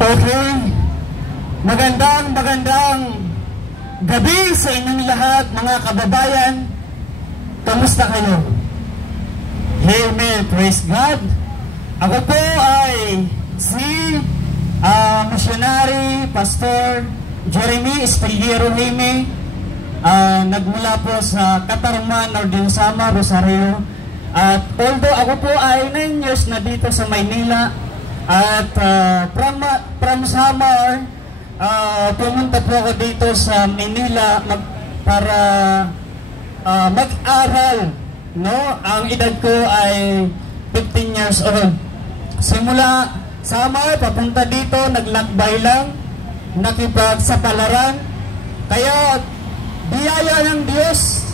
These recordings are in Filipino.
Okay. Magandang gabi sa inyong lahat, mga kababayan. Kamusta kayo? Amen. Praise God. Ako po ay si missionary Pastor Jeremy Espiliero Jaime, nagmula po sa Katarman, Northern Samar, Rosario. At although ako po ay 9 years na dito sa Maynila, at from Samar, pumunta po ako dito sa Manila para mag-aral. No? Ang edad ko ay 15 years old. Simula Samar, papunta dito, naglakbay lang, nakipagsapalaran. Kaya, biyaya ng Diyos,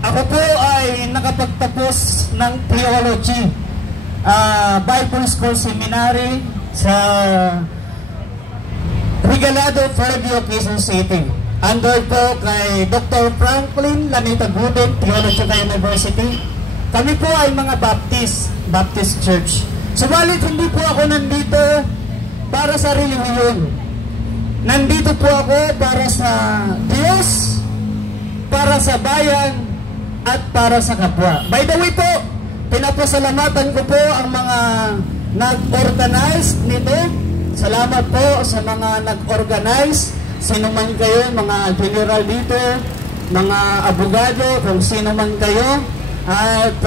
ako po ay nakapagtapos ng theology, Bible School Seminary sa Regalado, Fairview, Quezon City. Under po kay Dr. Franklin Lanita Guden, Theological University. Kami po ay mga Baptist Church. Subalit hindi po ako nandito para sa relihiyon. Nandito po ako para sa Diyos, para sa bayan, at para sa kapwa. By the way po, pinapasalamatan ko po ang mga nag-organize nito. Salamat po sa mga nag-organize. Sino man kayo, mga general dito, mga abogado, kung sino man kayo. At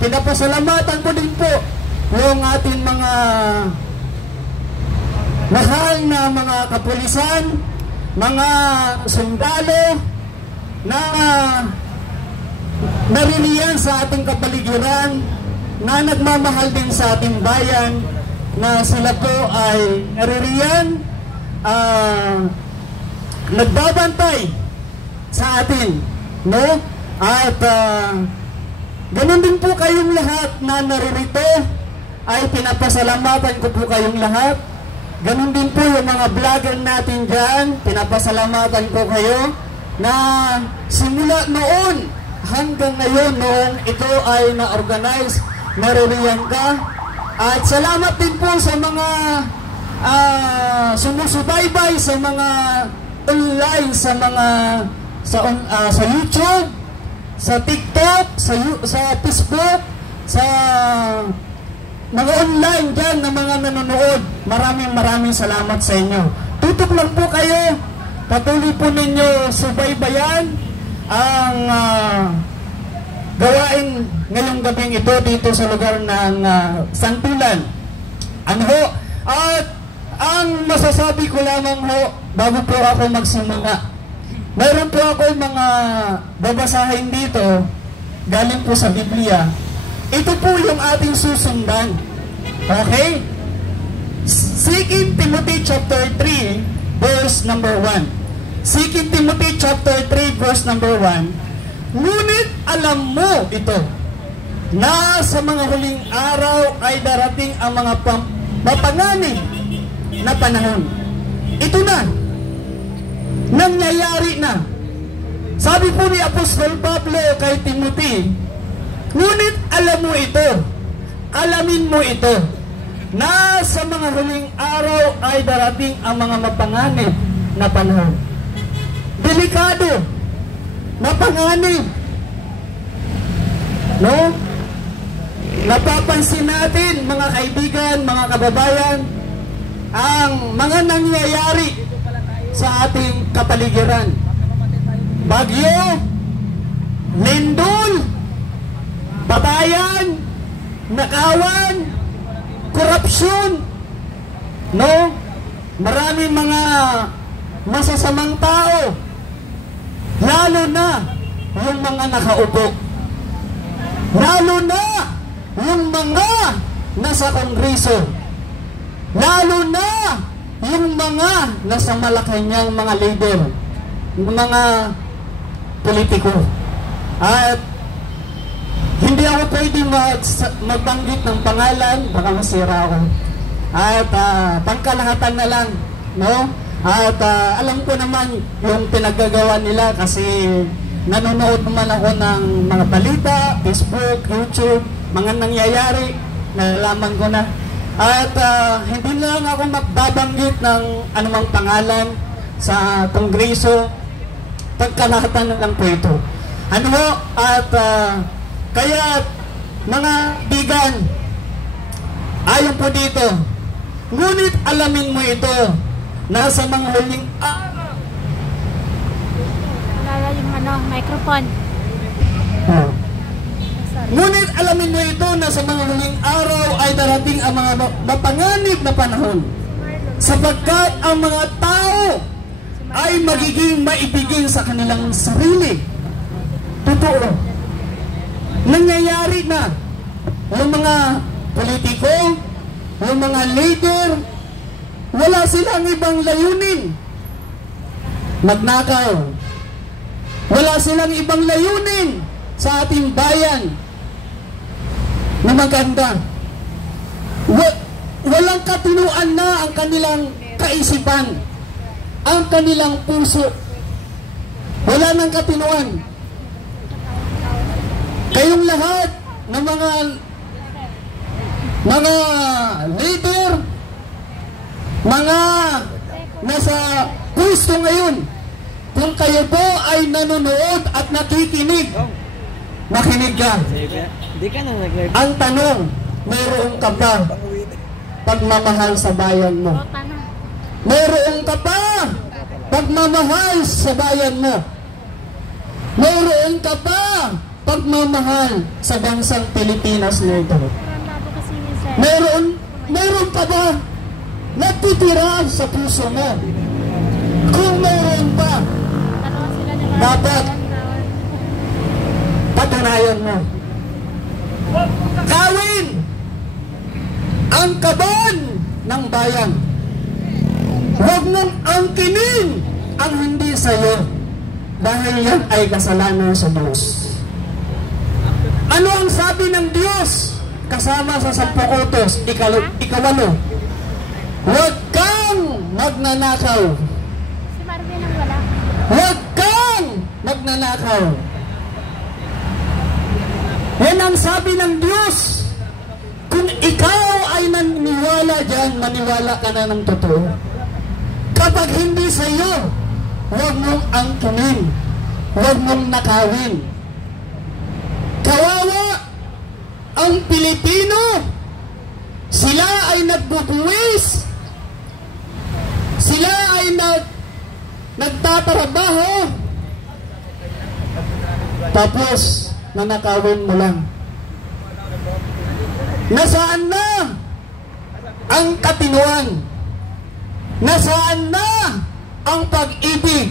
pinapasalamatan ko din po yung ating mga mahal na mga kapulisan, mga sundalo na nariliyan sa ating kapaligiran, na nagmamahal din sa ating bayan, na sila po ay naririyan, nagbabantay sa atin, no? At ganun din po kayong lahat na naririto, ay pinapasalamatan ko po kayong lahat. Ganun din po yung mga vlogger natin dyan, pinapasalamatan ko kayo na simula noon hanggang ngayon, noong ito ay na-organize, naririyan ka. At salamat din po sa mga sumusubaybay sa mga online, sa YouTube, sa TikTok, sa Facebook, sa mga online dyan na mga nanonood. Maraming salamat sa inyo. Tutok lang po kayo. Patuloy po ninyo subaybayan ang gawain ngayong gabing ito dito sa lugar ng Santulan. Ano ho? At ang masasabi ko lamang ho, bago po ako magsimula, mayroon po ako mga babasahin dito, galing po sa Biblia. Ito po yung ating susundan. Okay? 2 Timothy chapter 3, verse number 1. 2 Timothy chapter 3, verse number 1. Ngunit alam mo ito, na sa mga huling araw ay darating ang mga mapanganib na panahon. Ito na, nangyayari na. Sabi po ni Apostol Pablo kay Timothy, ngunit alam mo ito, alamin mo ito, na sa mga huling araw ay darating ang mga mapanganib na panahon. Delikado, mapanganib. No? Napapansin natin, mga kaibigan, mga kababayan, ang mga nangyayari sa ating kapaligiran. Bagyo, lindol, batayan, nakawan, korupsyon, no? Maraming mga masasamang tao, lalo na yung mga nakaupo, lalo na yung mga nasa kongreso, lalo na yung mga nasa Malacanang mga leader, yung mga politiko. At hindi ako pwede magbanggit ng pangalan, baka masira ako. At pangkalahatan na lang, no? At alam ko naman yung pinaggagawa nila kasi nanonood naman ako ng mga balita, Facebook, YouTube, mga nangyayari, nalalaman ko na. At hindi lang ako magbabanggit ng anumang pangalan sa Kongreso, pagkalahatan na lang po ito. Ano ho? At kaya mga bigan, ayon po dito, ngunit alamin mo ito, nasa mga huling araw. Wala yung microphone. Ngunit alamin mo ito na sa mga huling araw ay darating ang mga mapanganib na panahon, sapagkat ang mga tao ay magiging maibigin sa kanilang sarili. Totoo. Nangyayari na. Yung mga politiko, yung mga leader, wala silang ibang layunin. Magnakaw. Wala silang ibang layunin sa ating bayan na maganda. Walang katinuan na ang kanilang kaisipan, ang kanilang puso. Wala nang katinuan. Kayong lahat ng mga leader, mga nasa pwesto ngayon, kung kayo po ay nanonood at nakikinig, makinig ka. Ang tanong, mayroon ka ba pagmamahal sa bayan mo? Mayroon ka ba pagmamahal sa bayan mo? Mayroon ka ba pagmamahal sa bansang Pilipinas na ito? Mayroon ka ba natitira sa puso mo? Kung mayroon pa, dapat patunayan mo. Gawin ang kaban ng bayan. Huwag mong angkinin ang hindi sa iyo, dahil yan ay kasalanan sa Diyos. Ano ang sabi ng Diyos kasama sa 10 utos, ikawalo? Huwag kang magnanakaw. Huwag kang magnanakaw. Yan ang sabi ng Diyos. Kung ikaw ay naniniwala dyan, maniwala ka na ng totoo. Kapag hindi sa iyo, huwag mong angkinin, huwag mong nakawin. Kawawa ang Pilipino. Sila ay nagbubuwis. Sila ay nagtatrabaho. Tapos, nanakawin mo lang. Nasaan na ang katinuan? Nasaan na ang pag-ibig?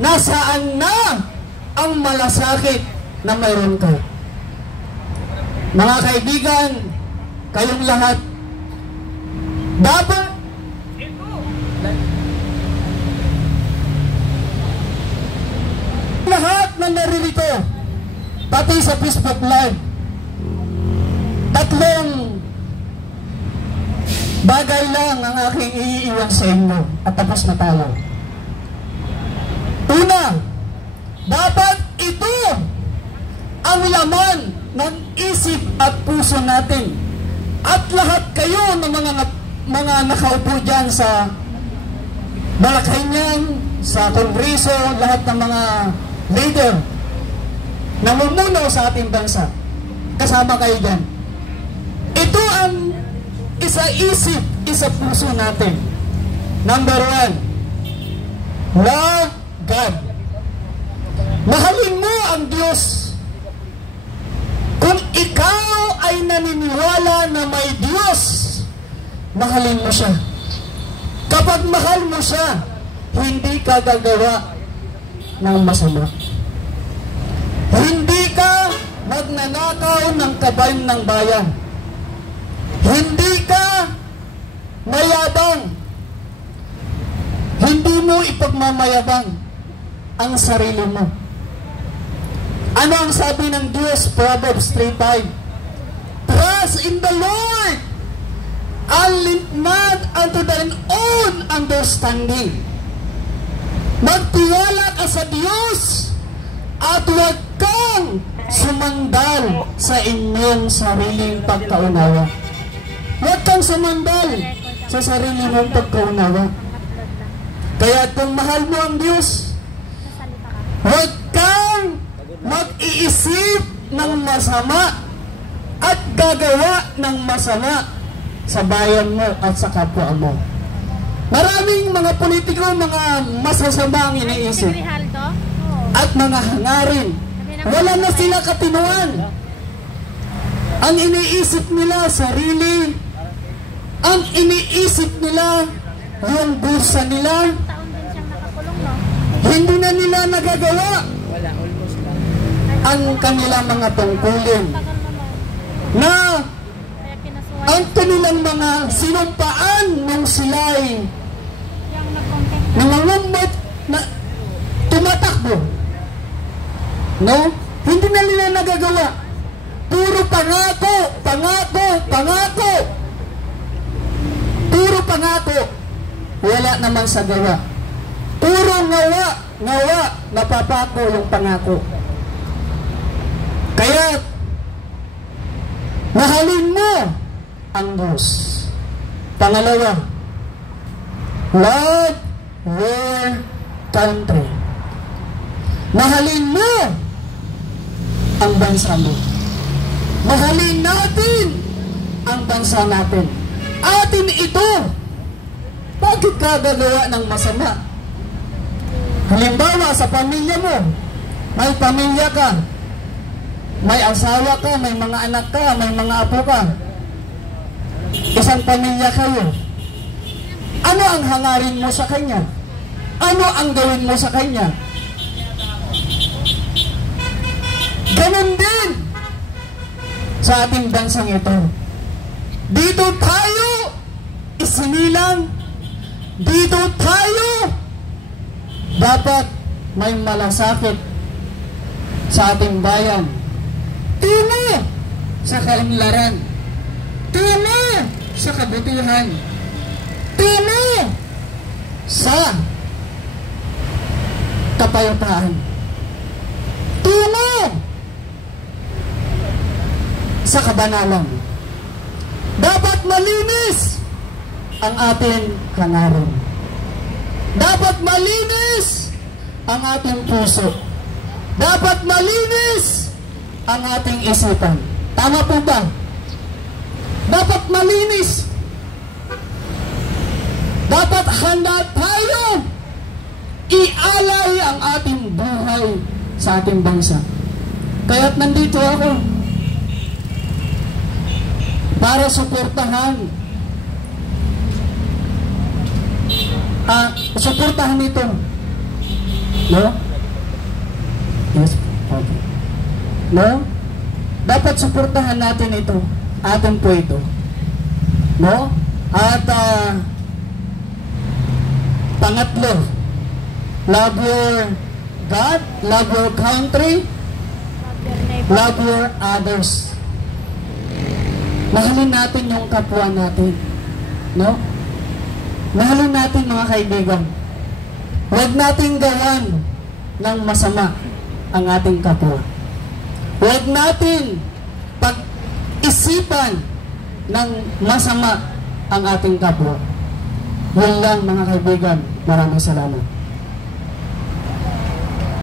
Nasaan na ang malasakit na mayroon ka? Mga kaibigan, kayong lahat, dapat lahat na naririto, pati sa Facebook Live, 3 bagay lang ang aking iiwan sa inyo at tapos na tayo. Una, dapat ito ang laman ng isip at puso natin. At lahat kayo ng mga nakaupo dyan sa Malacanang, sa Kongreso, lahat ng mga leader na namumuno sa ating bansa, kasama kayo dyan. Ito ang isa-isip, isa-puso natin. Number 1, love God. Mahalin mo ang Diyos. Kung ikaw ay naniniwala na may Diyos, mahalin mo siya. Kapag mahal mo siya, hindi ka gagawa ng masama. Hindi ka magnanakaw ng kaban ng bayan. Hindi ka mayabang. Hindi mo ipagmamayabang ang sarili mo. Ano ang sabi ng Diyos? Proverbs 3:5. Trust in the Lord and lean not unto thine own understanding. Magtiwala ka sa Diyos at huwag kang sumandal sa inyong sariling pagkaunawa. Huwag kang sumandal sa sarili mong pagkaunawa. Kaya kung mahal mo ang Diyos, huwag kang mag-iisip ng masama at gagawa ng masama sa bayan mo at sa kapwa mo. Maraming mga politiko, mga masasama ang iniisip at mga hangarin. Wala na sila katinuan. Ang iniisip nila sarili, ang iniisip nila yung bulsa nila, hindi na nila nagagawa ang kanilang mga tungkulin na ang kanilang mga sinumpaan nung sila'y nangangamot na tumatakbo. No? Hindi na nila nagagawa. Puro pangako, pangako, pangako. Puro pangako. Wala naman sa gawa. Puro ngawa, ngawa, napapako yung pangako. Kaya, mahalin mo ang Diyos. Pangalawa, love your country. Mahalin mo ang bansa mo. Mahalin natin ang bansa natin. Atin ito. Bakit ka gagawa ng masama? Halimbawa sa pamilya mo, may pamilya ka, may asawa ka, may mga anak ka, may mga apo ka. Isang pamilya kayo. Ano ang hangarin mo sa kanya? Ano ang gawin mo sa kanya? Ganon din sa ating bansang ito. Dito tayo isinilang. Dito tayo dapat may malasakit sa ating bayan. Tino sa kaunlaran. Tino sa kabutihan. Tino sa kapayapaan. Tino sa kabanalan. Dapat malinis ang ating hangarin. Dapat malinis ang ating puso. Dapat malinis ang ating isipan. Tama po ba? Dapat malinis. Dapat handa tayo ialay ang ating buhay sa ating bansa. Kaya't nandito ako para suportahan ito. No? Yes. Okay. No? Dapat suportahan natin ito. Atin po ito. No? At pangatlo, love your God, love your country, love your others. Mahalin natin yung kapwa natin. No? Mahalin natin mga kaibigan. Huwag nating gawan ng masama ang ating kapwa. Huwag natin pag-isipan ng masama ang ating kapwa. Yun lang mga kaibigan. Maraming salamat.